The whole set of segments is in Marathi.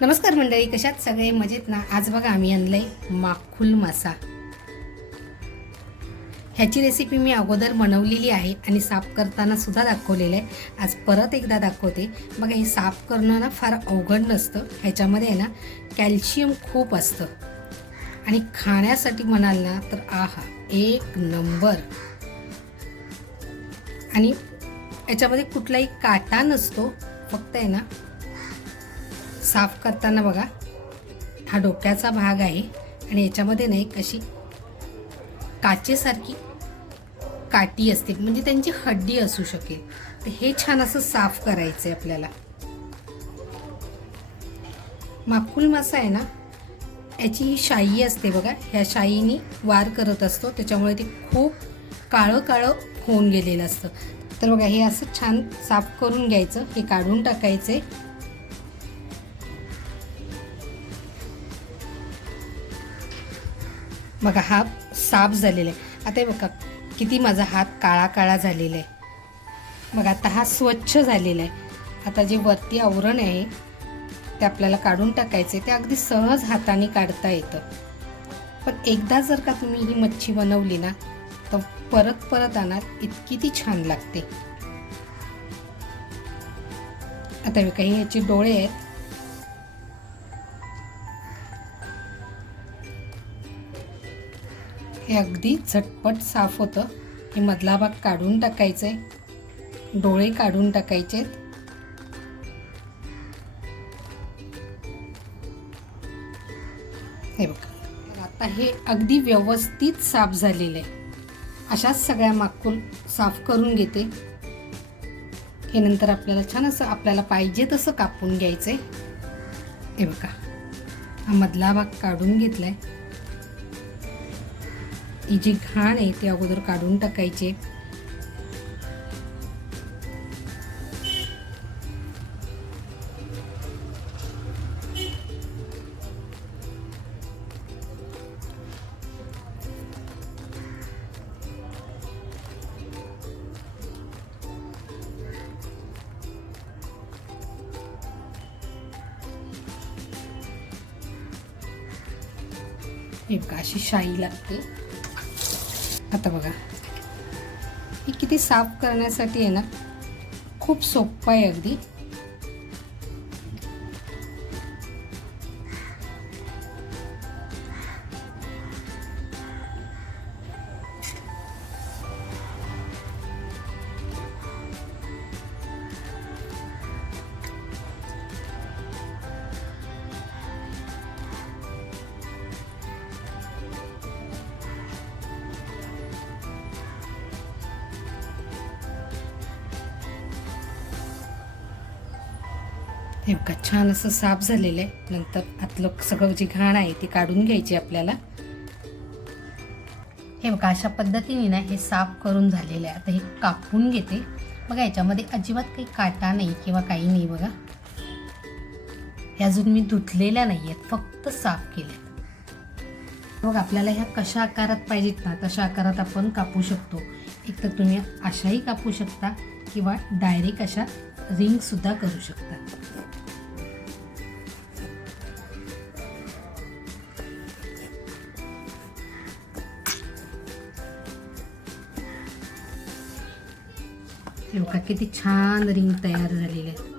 नमस्कार मंडळी कशात सगळे मजेत ना? आज बघा आम्ही आणलंय माखुल मासा. ह्याची रेसिपी मी अगोदर बनवलेली आहे आणि साफ करताना सुद्धा दाखवलेलं आहे. आज परत एकदा दाखवते. बघा हे साफ करणं ना फार अवघड नसतं. ह्याच्यामध्ये आहे ना कॅल्शियम खूप असतं. आणि खाण्यासाठी म्हणाल ना तर आहा एक नंबर. आणि याच्यामध्ये कुठलाही काटा नसतो. फक्त आहे ना साफ करताना बघा हा डोक्याचा भाग आहे आणि याच्यामध्ये नाही कशी अशी काचेसारखी काटी असते म्हणजे त्यांची हड्डी असू शकेल. तर हे छान असं साफ करायचं आहे आपल्याला. माकुल मासा आहे ना याची ही शाई असते बघा ह्या शाईनी वार करत असतो त्याच्यामुळे ते खूप काळं काळं होऊन गेलेलं असतं. तर बघा हे असं छान साफ करून घ्यायचं हे काढून टाकायचे बघा हा साफ झालेला आहे. आता बघा किती माझा हात काळा काळा झालेला आहे. बघा आता हा स्वच्छ झालेला आहे. आता जे वरती आवरण आहे ते आपल्याला काढून टाकायचे ते अगदी सहज हाताने काढता येतं. पण एकदा जर का तुम्ही ही मच्छी बनवली ना तर परत परत आणणार इतकी ती छान लागते. आता हे काही याचे डोळे आहेत हे अगदी झटपट साफ होतं. हे मधला भाग काढून टाकायचं आहे डोळे काढून टाकायचे हे बघा. आता हे अगदी व्यवस्थित साफ झालेलं आहे अशाच सगळ्या माकूल साफ करून घेते. हे नंतर आपल्याला छान असं आपल्याला पाहिजे तसं कापून घ्यायचं आहे हे बघा. हा मधला भाग काढून घेतला आहे ही जी घाण आहे ती अगोदर काढून टाकायचे. एक अशी शाई लागते. आता बघा. हे किती साफ करण्यासाठी आहे ना खूप सोपं आहे अगदी. हे छान असं साफ झालेलं आहे. नंतर आतलं सगळं जी घाण आहे ती काढून घ्यायची आपल्याला. हे बघा अशा पद्धतीने ना हे साफ करून झालेलं आहे. आता हे कापून घेते. बघा याच्यामध्ये अजिबात काही काटा नाही किंवा काही नाही बघा. हे अजून मी धुतलेल्या नाही आहेत फक्त साफ केल्यात बघ आपल्याला ह्या कशा आकारात पाहिजेत ना तशा आकारात आपण कापू शकतो. एक तर तुम्ही अशाही कापू शकता किंवा डायरेक्ट अशा रिंगसुद्धा करू शकता. हे बघा किती छान रिंग तयार झालेले आहेत.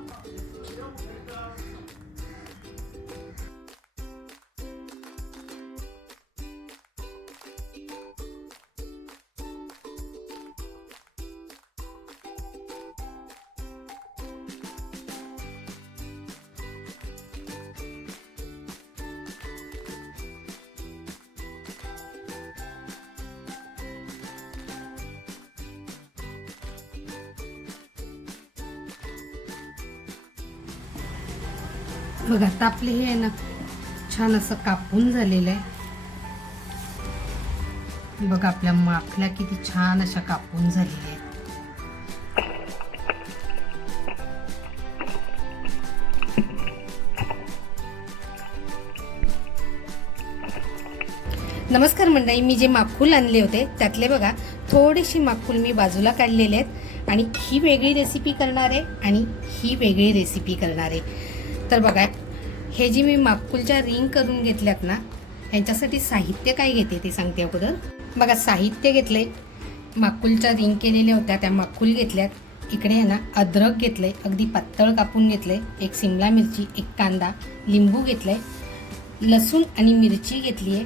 बघा आता आपले हे ना छान असं कापून झालेलं आहे. बघा आपल्या माफल्या किती छान अशा कापून झालेल्या आहेत. नमस्कार मंडळी मी जे माकूल आणले होते त्यातले बघा थोडीशी माकूल मी बाजूला काढलेले आहेत. आणि ही वेगळी रेसिपी करणार आहे आणि ही वेगळी रेसिपी करणार आहे. तर बघा हे जी मी माकुलच्या रिंग करून घेतल्यात ना ह्यांच्यासाठी साहित्य काय घेते ते सांगते अगोदर. बघा साहित्य घेतले माकुलच्या रिंग केलेल्या होत्या त्या माकुल घेतल्यात. इकडे आहे ना अद्रक घेतलंय अगदी पातळ कापून घेतलंय. एक सिमला मिरची एक कांदा लिंबू घेतलंय. लसूण आणि मिरची घेतली आहे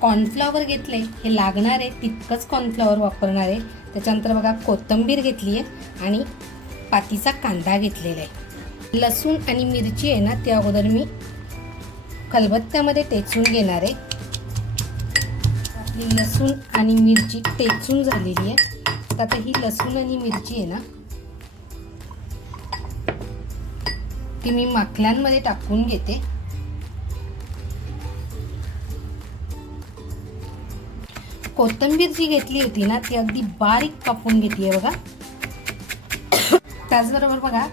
कॉर्नफ्लॉवर घेतलं आहे हे लागणार आहे तितकंच कॉर्नफ्लॉवर वापरणार. आहे त्याच्यानंतर बघा कोथिंबीर घेतली आहे आणि पातीचा कांदा घेतलेला आहे. लसूण आणि मिरची आहे ना ते अगोदर मी खलबत्त्यामध्ये टेचून घेणार आहे. आपली लसूण आणि मिरची टेचून झालेली आहे. तर आता ही लसूण आणि मिरची आहे ना ती मी माखल्यांमध्ये टाकून घेते. कोथिंबीर जी घेतली होती ना ती अगदी बारीक कापून घेतली बघा. त्याचबरोबर बघा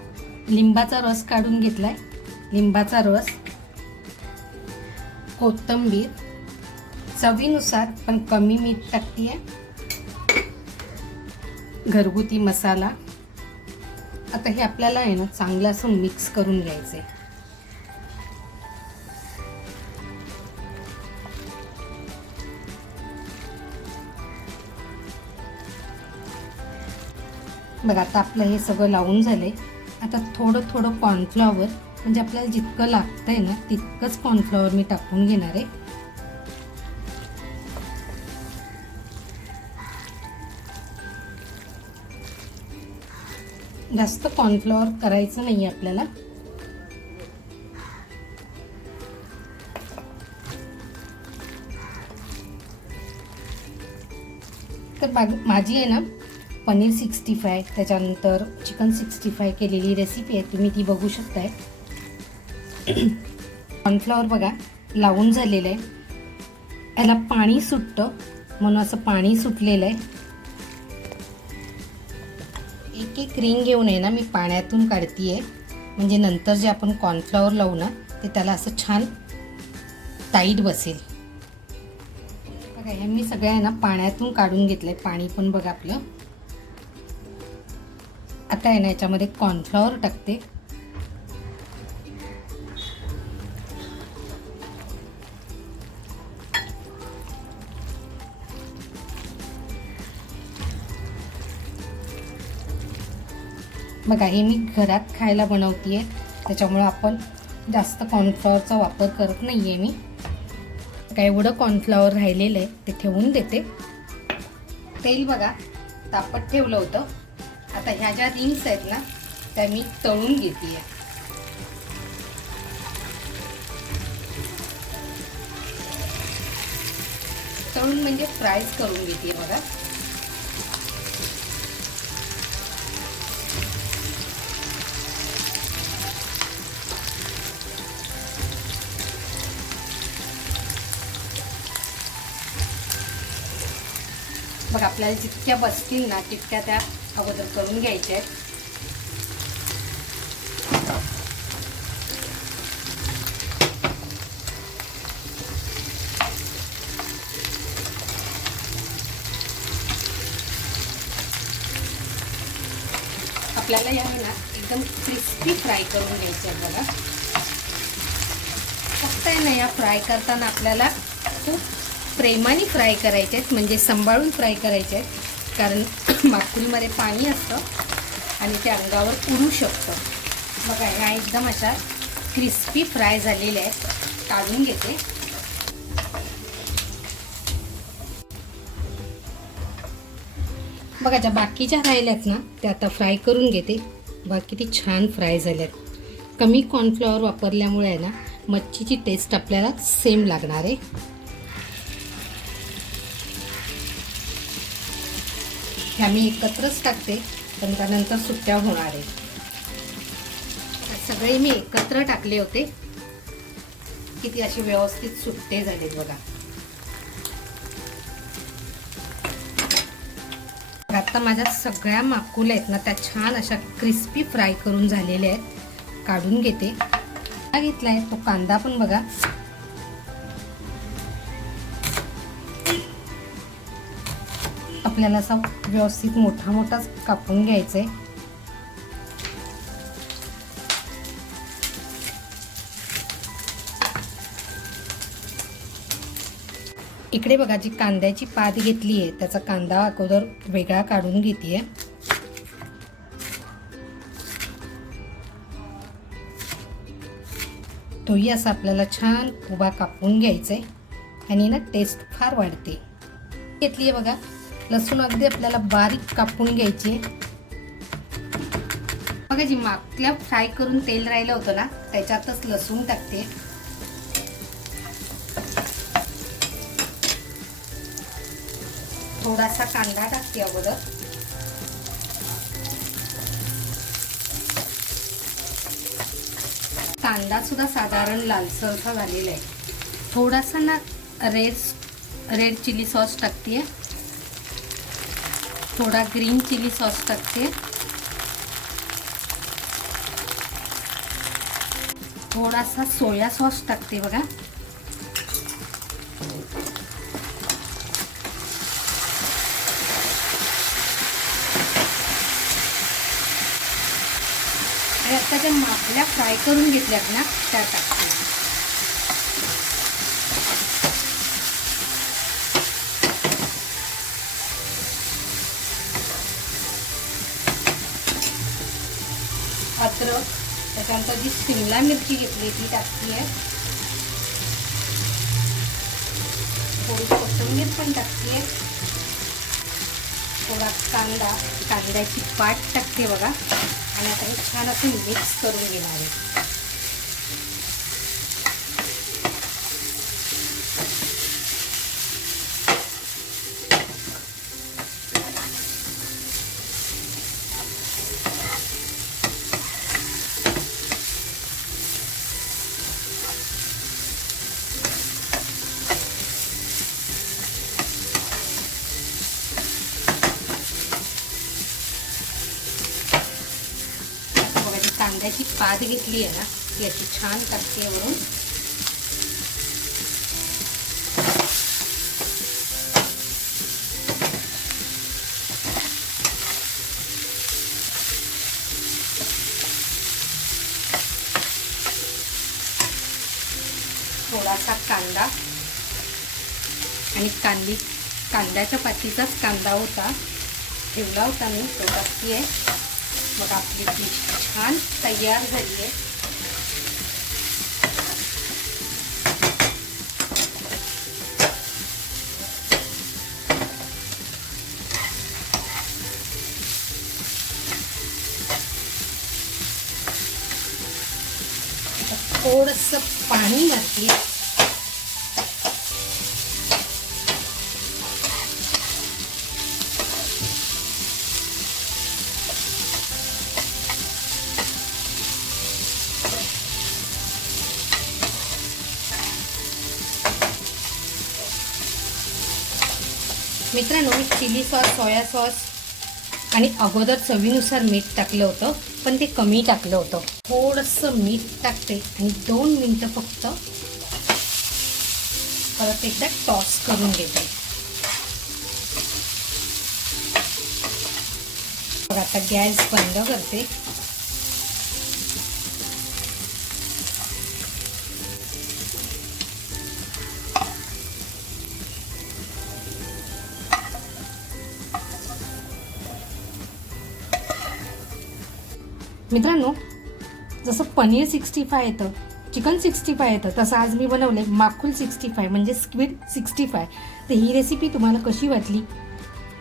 लिंबाचा रस काढून घेतलाय. लिंबाचा रस कोथिंबीर चवीनुसार पण कमी मीठ टाकतीये. घरगुती मसाला. आता हे आपल्याला आहे ना चांगलं असं मिक्स करून घ्यायचंय. बघा आता आपलं हे सगळं लावून झालंय. आता थोडं थोडं कॉर्नफ्लॉवर म्हणजे आपल्याला जितकं लागतं आहे ना तितकंच कॉर्नफ्लॉवर मी टाकून घेणार आहे. जास्त कॉर्नफ्लॉवर करायचं नाही आपल्याला. तर बाग- माझी आहे ना पनीर सिक्स्टी फाय त्याच्यानंतर चिकन सिक्स्टी फाय केलेली रेसिपी आहे तुम्ही ती बघू शकताय. कॉर्नफ्लॉवर बघा लावून झालेलं आहे. याला पाणी सुटतं म्हणून असं पाणी सुटलेलं आहे. एक एक रिंग घेऊन आहे ना मी पाण्यातून काढतीये. म्हणजे नंतर जे आपण कॉर्नफ्लॉवर लावू ना ते त्याला असं छान टाईट बसेल. बघा हे मी सगळ्या आहे ना पाण्यातून काढून घेतलं आहे पाणी पण बघा आपलं. आता आहे ना याच्यामध्ये कॉर्नफ्लॉवर टाकते. बघा हे मी घरात खायला बनवते त्याच्यामुळं आपण जास्त कॉर्नफ्लॉवरचा वापर करत नाही आहे मी. काय एवढं कॉर्नफ्लॉवर राहिलेलं आहे ते ठेवून देते. तेल बघा तापत ठेवलं होतं. आता ह्या ज्या रिंग्स आहेत ना त्या मी तळून घेते तळून म्हणजे फ्रायज करून घेते बघा. बघा आपल्याला जितक्या बसतील ना तितक्या त्या अगोदर करून घ्यायचे आहेत. आपल्याला या ना एकदम क्रिस्पी फ्राय करून घ्यायचे आहेत बघा. फक्त आहे ना या फ्राय करताना आपल्याला खूप प्रेमाने फ्राय करायचे आहेत म्हणजे सांभाळून फ्राय करायचे आहेत. कारण माकुलीमध्ये पाणी असतं आणि ते अंगावर उडू शकतं. बघा ह्या एकदम अशा क्रिस्पी फ्राय झालेल्या आहेत. काढून घेते. बघा ज्या बाकीच्या राहिल्यात ना त्या आता फ्राय करून घेते. बघा किती छान फ्राय झाल्यात कमी कॉर्नफ्लॉवर वापरल्यामुळे आहे ना मच्छीची टेस्ट आपल्याला सेम लागणार आहे. ह्या मी एकत्रच टाकते पण त्यानंतर सुट्ट्या होणार आहे सगळे मी एकत्र टाकले होते. किती असे व्यवस्थित सुट्टे झालेत बघा. आता माझ्या सगळ्या माकुल आहेत ना त्या छान अशा क्रिस्पी फ्राय करून झालेल्या आहेत. काढून घेते. घेतला आहे तो कांदा पण बघा. आपल्याला असा व्यवस्थित मोठा मोठाच कापून घ्यायचा आहे इकडे बघा जी कांद्याची पात घेतली आहे त्याचा कांदा अगोदर वेगळा काढून घेते आहे तोही असा आपल्याला छान उभा कापून घ्यायचा आहे आणि ना टेस्ट फार वाढते. घेतली आहे बघा. लसूण अगदी आपल्याला बारीक कापून घ्यायची. बघा जी मागल्या फ्राय करून तेल राहिलं होतं ना त्याच्यातच लसूण टाकते. थोडासा कांदा टाकते अगोदर. कांदा सुद्धा साधारण लालसरचा झालेला आहे. थोडासा ना रेड रेड चिली सॉस टाकते. थोडा ग्रीन चिली सॉस टाकते. थोडासा सोया सॉस टाकते बघा. आणि आता ज्या मापल्या फ्राय करून घेतल्यात ना त्या टाकते. आता जी शिमला मिरची घेतली ती टाकली आहे. थोडी कोथिंबीर पण टाकते आहे. थोडा कांदा कांद्याची पाट टाकते बघा. आणि आता हे छान असं मिक्स करून घेणार आहे. कांद्याची पात घेतली आहे ना याची छान करते वरून. थोडासा कांदा आणि कांदी कांद्याच्या पातीचाच कांदा होता. ठेवला होता मी तो आहे. मग डिश छान तयार थोडस पाणी घातली मित्रांनो मी चिली सॉस सोया सॉस आणि अगोदर चवीनुसार मीठ टाकलं होतं पण ते कमी टाकलं होतं. थोडंसं मीठ टाकते आणि दोन मिनटं फक्त परत एकदा टॉस करून घेते. आता गॅस बंद करते. मित्रांनो जसं पनीर सिक्स्टी फाय येतं चिकन सिक्स्टी फाय येतं तसं आज मी बनवलं माखुल सिक्स्टी फाय म्हणजे स्क्विड सिक्स्टी फाय. तर ही रेसिपी तुम्हाला कशी वाटली?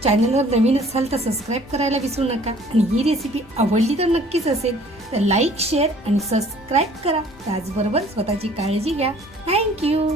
चॅनलवर नवीन असाल तर सबस्क्राईब करायला विसरू नका. आणि ही रेसिपी आवडली तर नक्कीच असेल तर लाईक शेअर आणि सबस्क्राईब करा. त्याचबरोबर स्वतःची काळजी घ्या. थँक्यू